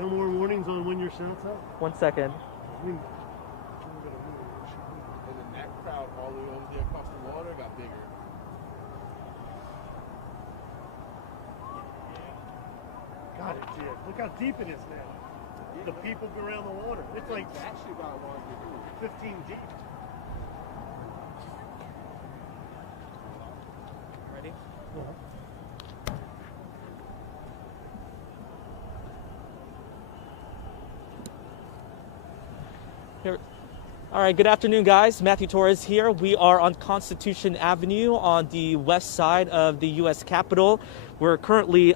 No more warnings on when your shot's up? 1 second. And then that crowd all the way over there across the water got bigger. God, it did. Look how deep it is now. The people go around the water. It's like Actually about 15 deep. Ready? Here. All right, good afternoon, guys. Matthew Torres here. We are on Constitution Avenue on the west side of the U.S. Capitol. We're currently,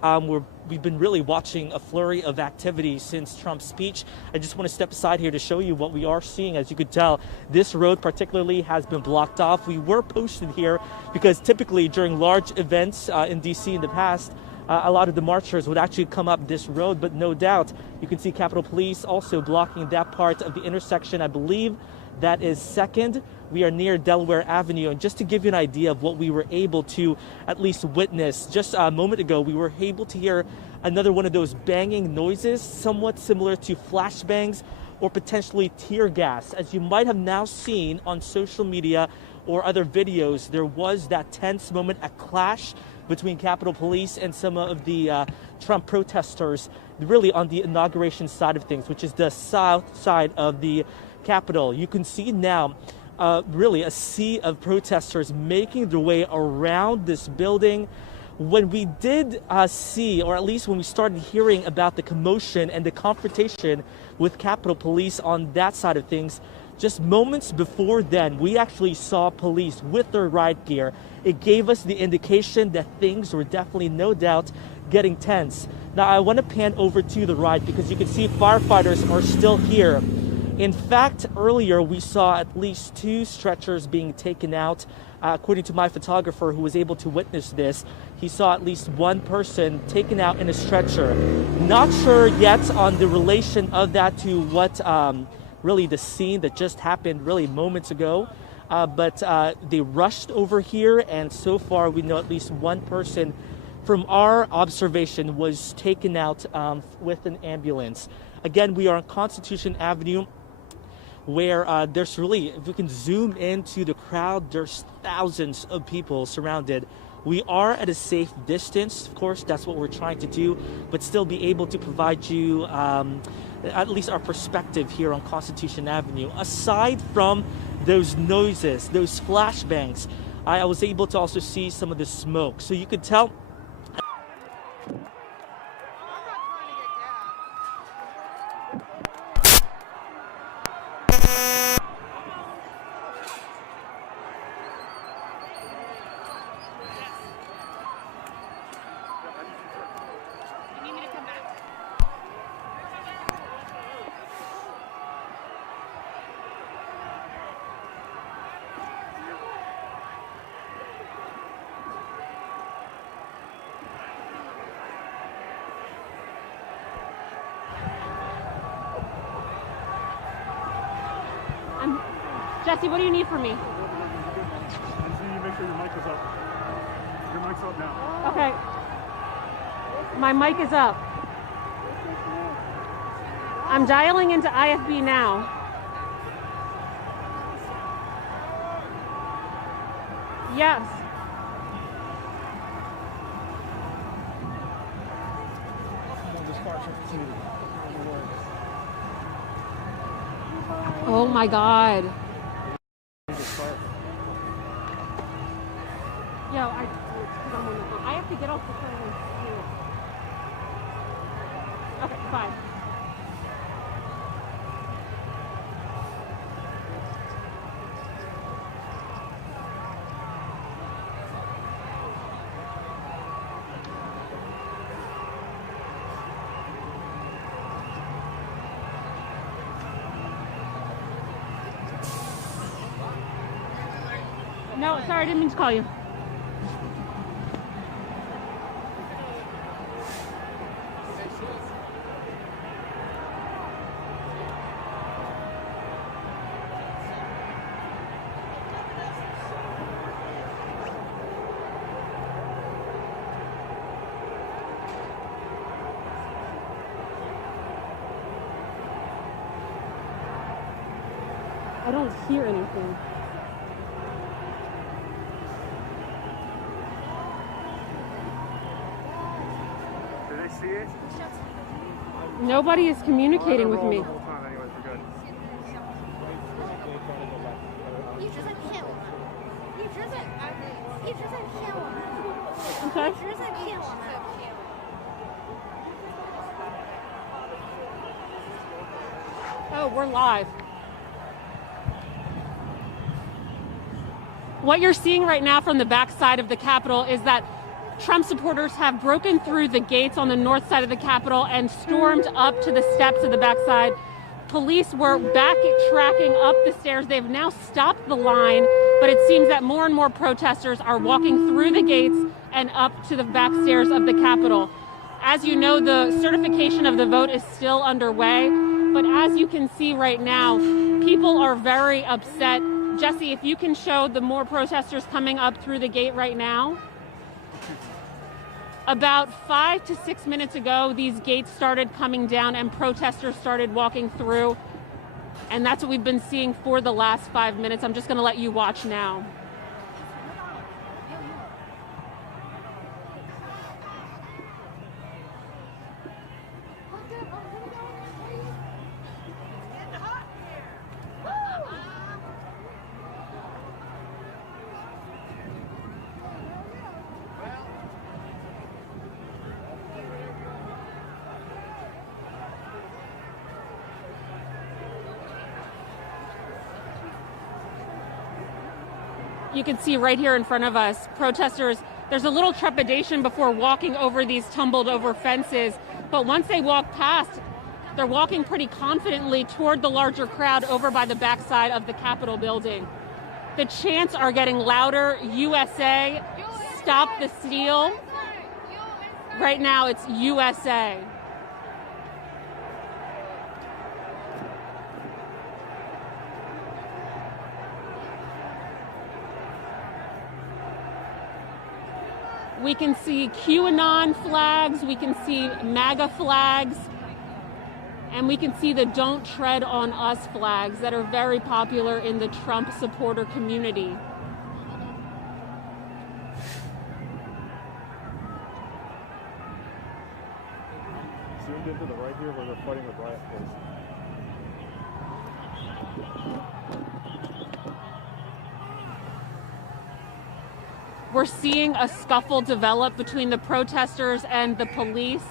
we've been really watching a flurry of activity since Trump's speech. I just want to step aside here to show you what we are seeing. As you could tell, this road particularly has been blocked off. We were posted here because typically during large events in D.C. in the past, a lot of the marchers would actually come up this road, but no doubt you can see Capitol Police also blocking that part of the intersection. I believe that is 2nd. We are near Delaware Avenue. And just to give you an idea of what we were able to at least witness, just a moment ago, we were able to hear another one of those banging noises, somewhat similar to flashbangs or potentially tear gas. As you might have now seen on social media or other videos, there was that tense moment, a clash between Capitol Police and some of the Trump protesters, really on the inauguration side of things, which is the south side of the Capitol. You can see now really a sea of protesters making their way around this building. When we did see, or at least when we started hearing about the commotion and the confrontation with Capitol Police on that side of things, just moments before then, we actually saw police with their riot gear. It gave us the indication that things were definitely, no doubt, getting tense. Now, I want to pan over to the right because you can see firefighters are still here. In fact, earlier we saw at least 2 stretchers being taken out. According to my photographer who was able to witness this, he saw at least 1 person taken out in a stretcher. Not sure yet on the relation of that to what really the scene that just happened really moments ago. But they rushed over here, and so far we know at least 1 person from our observation was taken out with an ambulance. Again, we are on Constitution Avenue, where there's really, if we can zoom into the crowd, there's thousands of people surrounded. We are at a safe distance. Of course, that's what we're trying to do, but still be able to provide you at least our perspective here on Constitution Avenue. Aside from those noises, those flashbangs, I was able to also see some of the smoke. So you could tell. Jesse, what do you need from me? You make sure your mic is up. Your mic's up now. Okay. My mic is up. I'm dialing into IFB now. Yes. Oh my God. Yo, I have to get off the phone. Okay, bye. No, sorry, I didn't mean to call you. I don't hear anything. Do they see it? Nobody is communicating with me. The whole time anyways, we're good. 一直在骗我们，一直在骗我们， Okay. 一直在骗我们。 Oh, we're live. What you're seeing right now from the backside of the Capitol is that Trump supporters have broken through the gates on the north side of the Capitol and stormed up to the steps of the backside. Police were backtracking up the stairs. They've now stopped the line, but it seems that more and more protesters are walking through the gates and up to the back stairs of the Capitol. As you know, the certification of the vote is still underway, but as you can see right now, people are very upset. Jesse, if you can show the more protesters coming up through the gate right now. About 5 to 6 minutes ago, these gates started coming down and protesters started walking through. And that's what we've been seeing for the last 5 minutes. I'm just going to let you watch now. You can see right here in front of us, protesters, there's a little trepidation before walking over these tumbled over fences. But once they walk past, they're walking pretty confidently toward the larger crowd over by the backside of the Capitol building. The chants are getting louder. USA, stop the steal. Right now it's USA. We can see QAnon flags, we can see MAGA flags, and we can see the Don't Tread on Us flags that are very popular in the Trump supporter community. Zoomed into the right here where they're fighting with riot police. We're seeing a scuffle develop between the protesters and the police.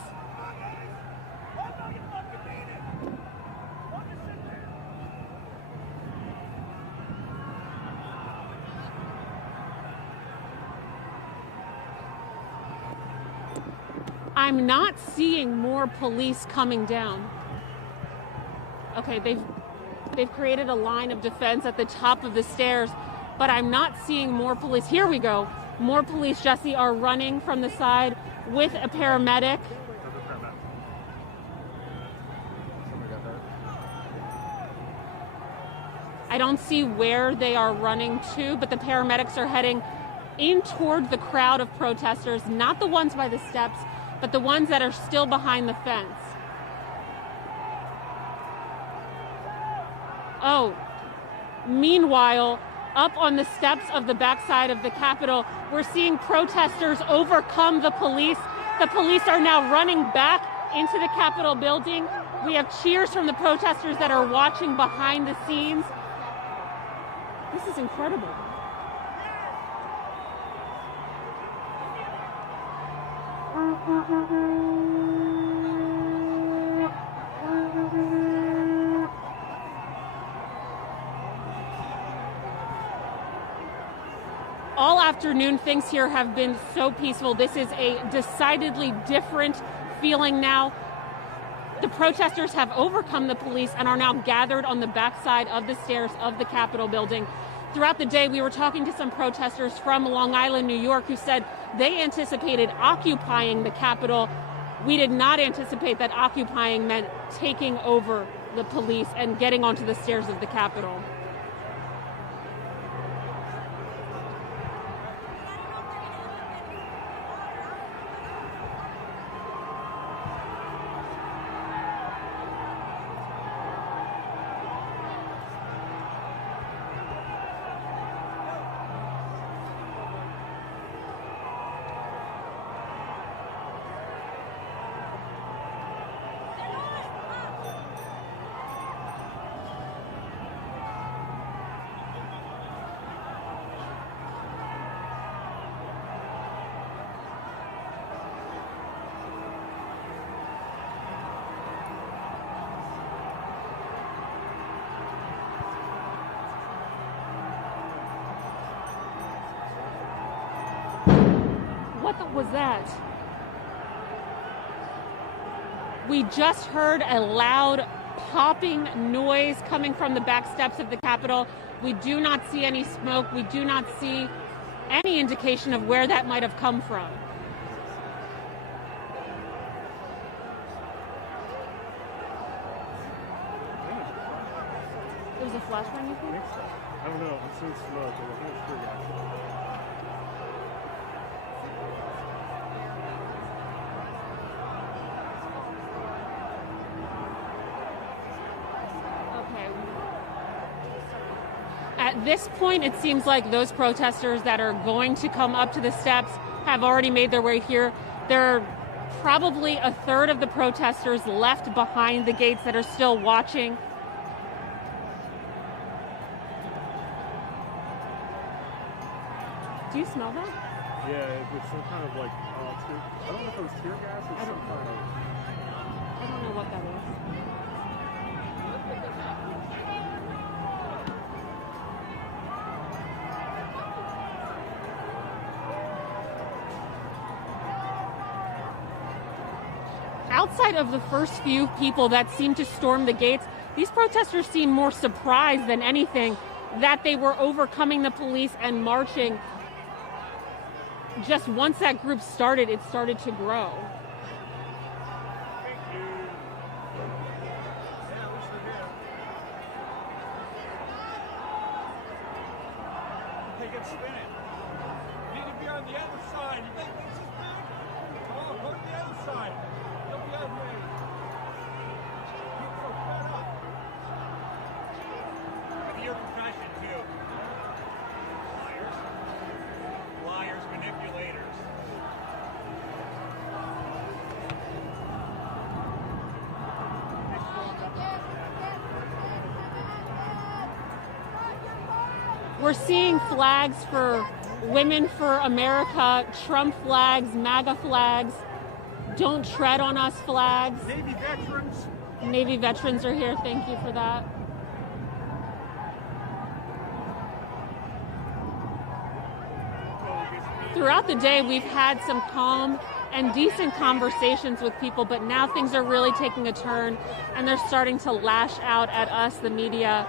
I'm not seeing more police coming down. Okay, they've created a line of defense at the top of the stairs, but I'm not seeing more police. Here we go. More police, Jesse, are running from the side with a paramedic. I don't see where they are running to, but the paramedics are heading in toward the crowd of protesters, not the ones by the steps, but the ones that are still behind the fence. Oh, meanwhile, up on the steps of the backside of the Capitol, we're seeing protesters overcome the police. The police are now running back into the Capitol building. We have cheers from the protesters that are watching behind the scenes. This is incredible. All afternoon, things here have been so peaceful. This is a decidedly different feeling now. The protesters have overcome the police and are now gathered on the backside of the stairs of the Capitol building. Throughout the day, we were talking to some protesters from Long Island, New York, who said they anticipated occupying the Capitol. We did not anticipate that occupying meant taking over the police and getting onto the stairs of the Capitol. was that? We just heard a loud popping noise coming from the back steps of the Capitol. We do not see any smoke. We do not see any indication of where that might have come from. It was a flashbang, you I think? think so. I don't know. I've seen smoke. But I think it's tear gas. Okay. At this point, it seems like those protesters that are going to come up to the steps have already made their way here. There are probably a third of the protesters left behind the gates that are still watching. Do you smell that? Yeah, it's some kind of like, I don't know if it was tear gas or some kind of. I don't know what that is. Outside of the first few people that seemed to storm the gates, these protesters seemed more surprised than anything that they were overcoming the police and marching. Just once that group started, it started to grow. Take it, spin it. You need to be on the other side. You think this is big? Come on, go to the other side. Don't be out here. Keep so fed up. What your profession, too? Liars. Liars, manipulators. We're seeing flags for Women for America, Trump flags, MAGA flags, Don't Tread on Us flags. Navy veterans. Navy veterans are here. Thank you for that. Throughout the day, we've had some calm and decent conversations with people, but now things are really taking a turn and they're starting to lash out at us, the media.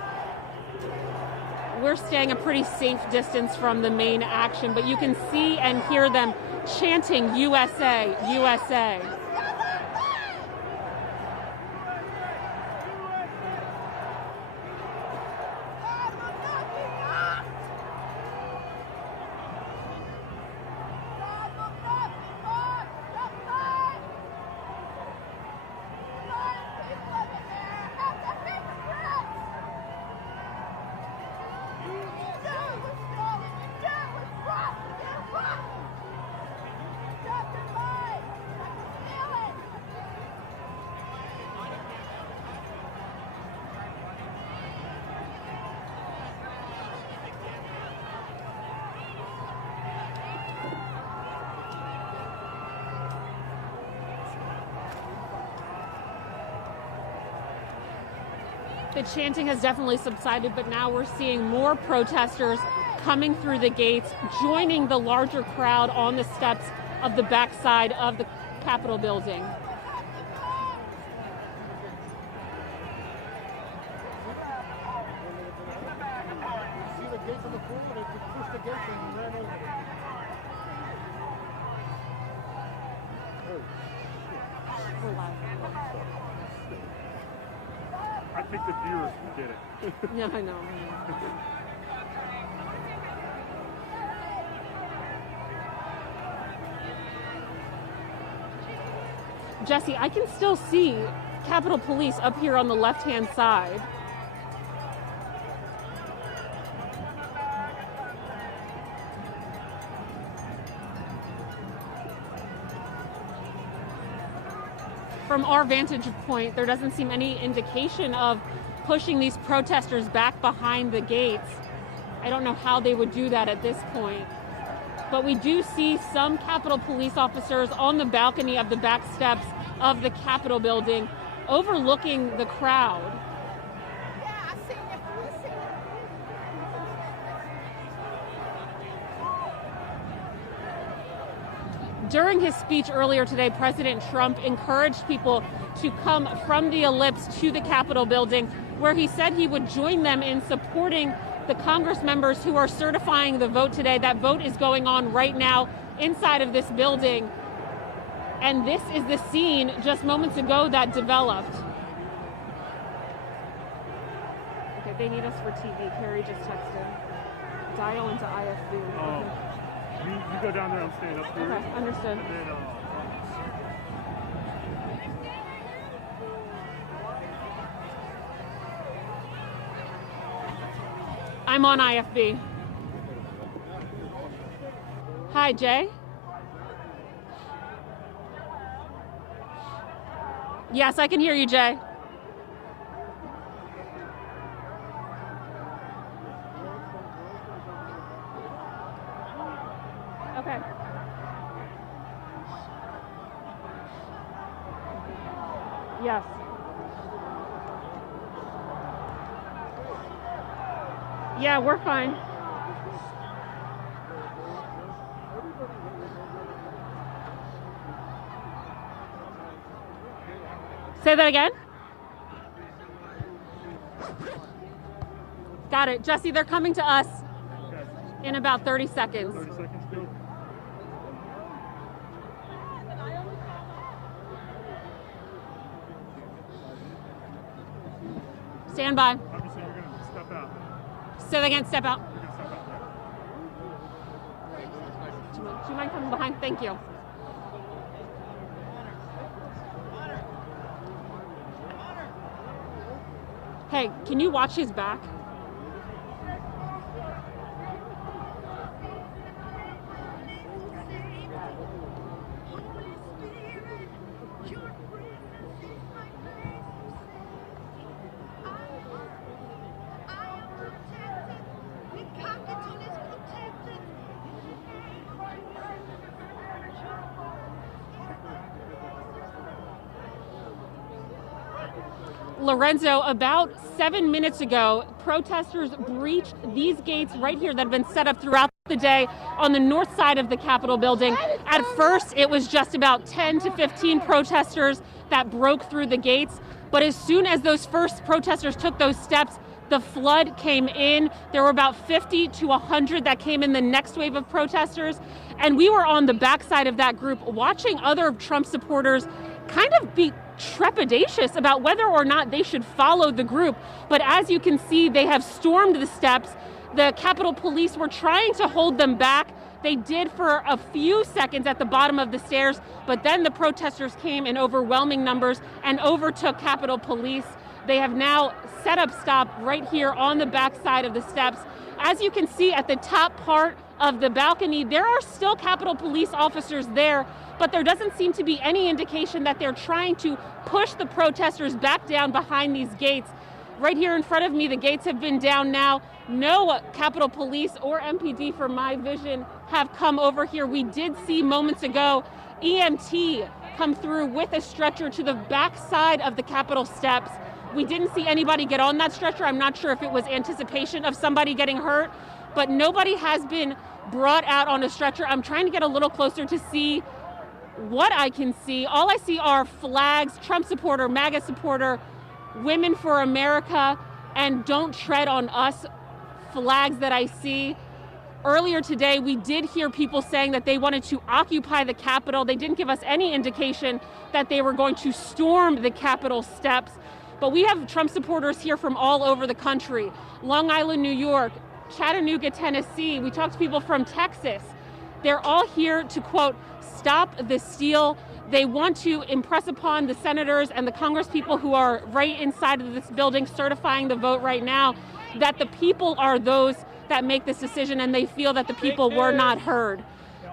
We're staying a pretty safe distance from the main action, but you can see and hear them chanting USA, USA. The chanting has definitely subsided, but now we're seeing more protesters coming through the gates, joining the larger crowd on the steps of the backside of the Capitol building. See the gates on the floor, and they pushed the gates and ran over. I think the viewers did it. Yeah, I know. Jesse, I can still see Capitol Police up here on the left-hand side. From our vantage point, there doesn't seem any indication of pushing these protesters back behind the gates. I don't know how they would do that at this point. But we do see some Capitol Police officers on the balcony of the back steps of the Capitol building, overlooking the crowd. Yeah, I seen it. I seen it. During his speech earlier today, President Trump encouraged people to come from the ellipse to the Capitol building, where he said he would join them in supporting the Congress members who are certifying the vote today. That vote is going on right now inside of this building. And this is the scene just moments ago that developed. Okay, they need us for TV. Carrie just texted. Dial into IFB. Oh, you go down there and stand up here. Okay, understood. And then, I'm on IFB. Hi, Jay. Yes, I can hear you, Jay. Okay. Yes. Yeah, we're fine. Say that again. Got it. Jesse, they're coming to us in about 30 seconds. 30 seconds still. Stand by. Obviously, you're going to step out. Say that again. Step out. You're going to step out there. Do you mind coming behind? Thank you. Hey, can you watch his back? Lorenzo, about 7 minutes ago, protesters breached these gates right here that have been set up throughout the day on the north side of the Capitol building. At first, it was just about 10 to 15 protesters that broke through the gates. But as soon as those first protesters took those steps, the flood came in. There were about 50 to 100 that came in the next wave of protesters. And we were on the backside of that group watching other Trump supporters kind of be trepidatious about whether or not they should follow the group. But as you can see, they have stormed the steps. The Capitol Police were trying to hold them back. They did for a few seconds at the bottom of the stairs, but then the protesters came in overwhelming numbers and overtook Capitol Police. They have now set up stop right here on the backside of the steps. As you can see at the top part of the balcony, there are still Capitol Police officers there, but there doesn't seem to be any indication that they're trying to push the protesters back down behind these gates. Right here in front of me, the gates have been down now. No Capitol Police or MPD, from my vision, have come over here. We did see moments ago EMT come through with a stretcher to the back side of the Capitol steps. We didn't see anybody get on that stretcher. I'm not sure if it was anticipation of somebody getting hurt, but nobody has been brought out on a stretcher. I'm trying to get a little closer to see what I can see. All I see are flags, Trump supporter, MAGA supporter, Women for America, and Don't Tread on Us flags that I see. Earlier today, we did hear people saying that they wanted to occupy the Capitol. They didn't give us any indication that they were going to storm the Capitol steps. But we have Trump supporters here from all over the country. Long Island, New York, Chattanooga, Tennessee. We talked to people from Texas. They're all here to, quote, stop the steal. They want to impress upon the senators and the Congress people who are right inside of this building certifying the vote right now that the people are those that make this decision, and they feel that the people were not heard.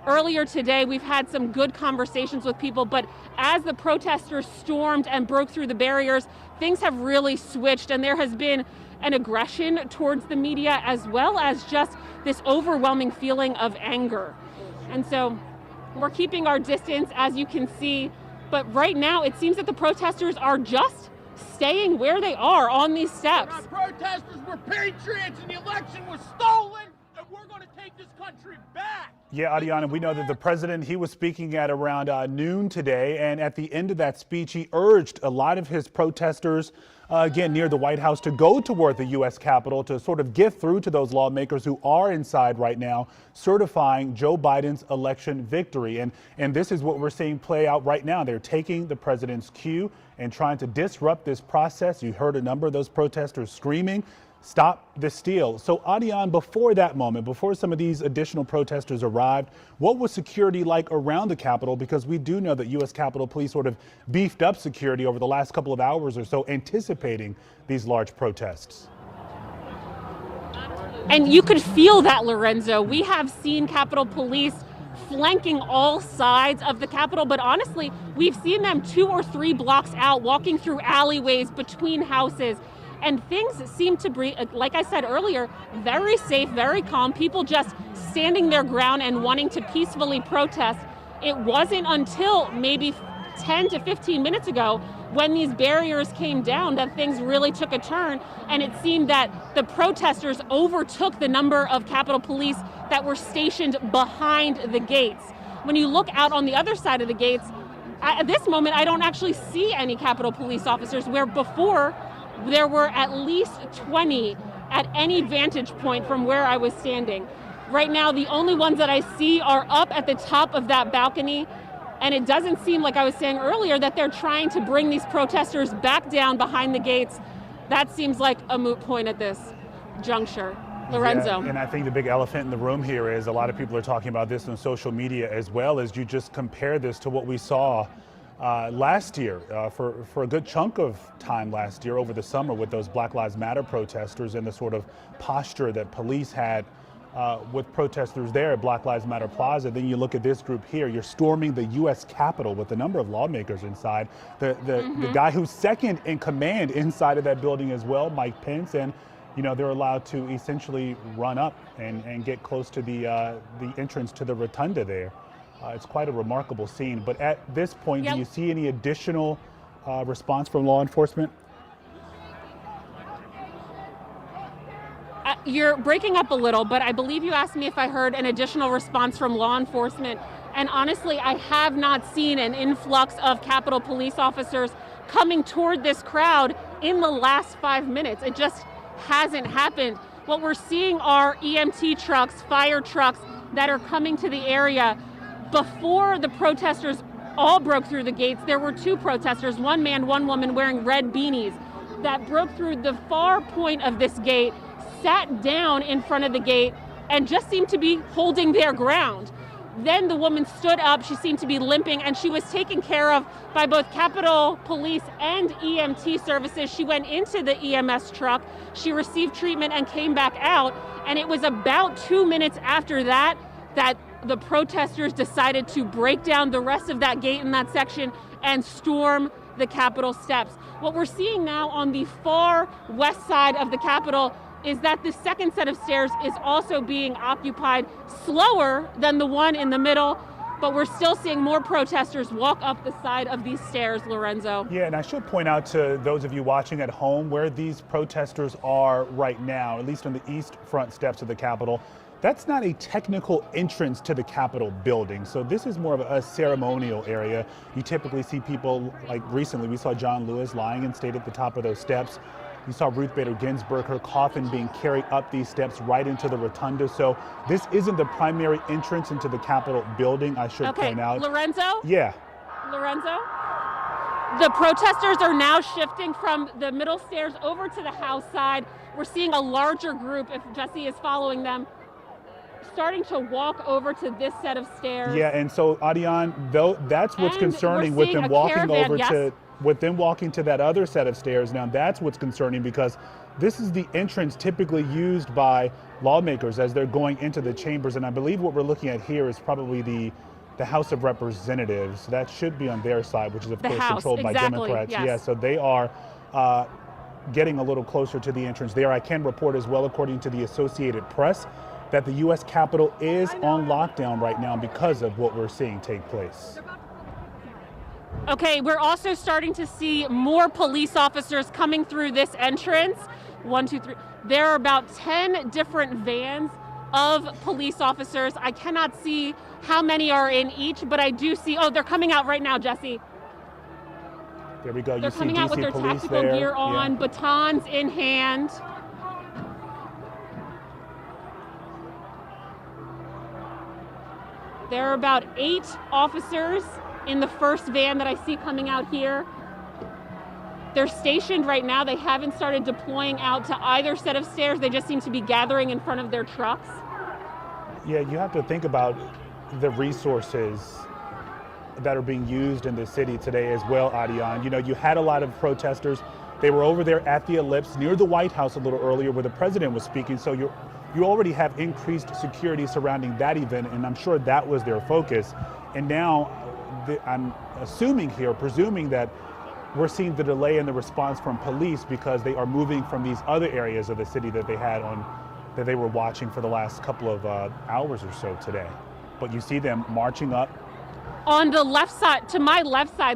Earlier today, we've had some good conversations with people, but as the protesters stormed and broke through the barriers, things have really switched, and there has been an aggression towards the media, as well as just this overwhelming feeling of anger. And so we're keeping our distance, as you can see, but right now it seems that the protesters are just staying where they are on these steps. Our protesters were patriots and the election was stolen, and we're going want to take this country back. Yeah, Adiana, we know that the president, he was speaking at around noon today, and at the end of that speech, he urged a lot of his protesters, again, near the White House, to go toward the U.S. Capitol to sort of get through to those lawmakers who are inside right now, certifying Joe Biden's election victory. And this is what we're seeing play out right now. They're taking the president's cue and trying to disrupt this process. You heard a number of those protesters screaming, "Stop the steal." So, Adian, before that moment, before some of these additional protesters arrived, what was security like around the Capitol? Because we do know that U.S. Capitol Police sort of beefed up security over the last couple of hours or so, anticipating these large protests. And you could feel that, Lorenzo. We have seen Capitol Police flanking all sides of the Capitol, but honestly, we've seen them 2 or 3 blocks out, walking through alleyways between houses. And things seem to be, like I said earlier, very safe, very calm. People just standing their ground and wanting to peacefully protest. It wasn't until maybe 10 to 15 minutes ago when these barriers came down that things really took a turn. And it seemed that the protesters overtook the number of Capitol Police that were stationed behind the gates. When you look out on the other side of the gates, at this moment, I don't actually see any Capitol Police officers, where before there were at least 20 at any vantage point from where I was standing. Right now, the only ones that I see are up at the top of that balcony, and it doesn't seem, like I was saying earlier, that they're trying to bring these protesters back down behind the gates. That seems like a moot point at this juncture. Lorenzo. Yeah, and I think the big elephant in the room here is a lot of people are talking about this on social media as well, as you just compare this to what we saw last year, for a good chunk of time last year over the summer with those Black Lives Matter protesters and the sort of posture that police had with protesters there at Black Lives Matter Plaza. Then you look at this group here, you're storming the U.S. Capitol with a number of lawmakers inside. The guy who's second in command inside of that building as well, Mike Pence, and you know, they're allowed to essentially run up and get close to the entrance to the rotunda there. It's quite a remarkable scene. But at this point, do you see any additional response from law enforcement? You're breaking up a little, but I believe you asked me if I heard an additional response from law enforcement. And honestly, I have not seen an influx of Capitol Police officers coming toward this crowd in the last 5 minutes. It just hasn't happened. What we're seeing are EMT trucks, fire trucks that are coming to the area. Before the protesters all broke through the gates, there were 2 protesters, 1 man, 1 woman, wearing red beanies, that broke through the far point of this gate, sat down in front of the gate, and just seemed to be holding their ground. Then the woman stood up, she seemed to be limping, and she was taken care of by both Capitol Police and EMT services. She went into the EMS truck, she received treatment and came back out, and it was about 2 minutes after that that the protesters decided to break down the rest of that gate in that section and storm the Capitol steps. What we're seeing now on the far west side of the Capitol is that the second set of stairs is also being occupied, slower than the one in the middle, but we're still seeing more protesters walk up the side of these stairs, Lorenzo. Yeah, and I should point out to those of you watching at home where these protesters are right now, at least on the east front steps of the Capitol. That's not a technical entrance to the Capitol building. So this is more of a ceremonial area. You typically see people, like recently we saw John Lewis lying in state at the top of those steps. You saw Ruth Bader Ginsburg, her coffin being carried up these steps right into the rotunda. So this isn't the primary entrance into the Capitol building, I should point out. Lorenzo? Yeah. Lorenzo? The protesters are now shifting from the middle stairs over to the House side. We're seeing a larger group, if Jesse is following them, starting to walk over to this set of stairs. Yeah, and so Adian, though, that's what's concerning with them walking over to, with them walking to that other set of stairs. Now that's what's concerning, because this is the entrance typically used by lawmakers as they're going into the chambers. And I believe what we're looking at here is probably the House of Representatives. That should be on their side, which is of course controlled by Democrats. Yes. Yeah, so they are getting a little closer to the entrance there. I can report as well, according to the Associated Press, that the U.S. Capitol is on lockdown right now because of what we're seeing take place. Okay, we're also starting to see more police officers coming through this entrance. 1, 2, 3. There are about 10 different vans of police officers. I cannot see how many are in each, but I do see, oh, they're coming out right now, Jesse. There we go. They're You see coming out with DC their police tactical there. gear on, Yeah. batons in hand. There are about 8 officers in the first van that I see coming out here. They're stationed right now. They haven't started deploying out to either set of stairs. They just seem to be gathering in front of their trucks. Yeah, you have to think about the resources that are being used in the city today as well, Adian. You know, you had a lot of protesters. They were over there at the Ellipse near the White House a little earlier where the president was speaking. So you already have increased security surrounding that event, and I'm sure that was their focus. And now I'm presuming that we're seeing the delay in the response from police because they are moving from these other areas of the city that they were watching for the last couple of hours or so today. But you see them marching up. On the left side, to my left side,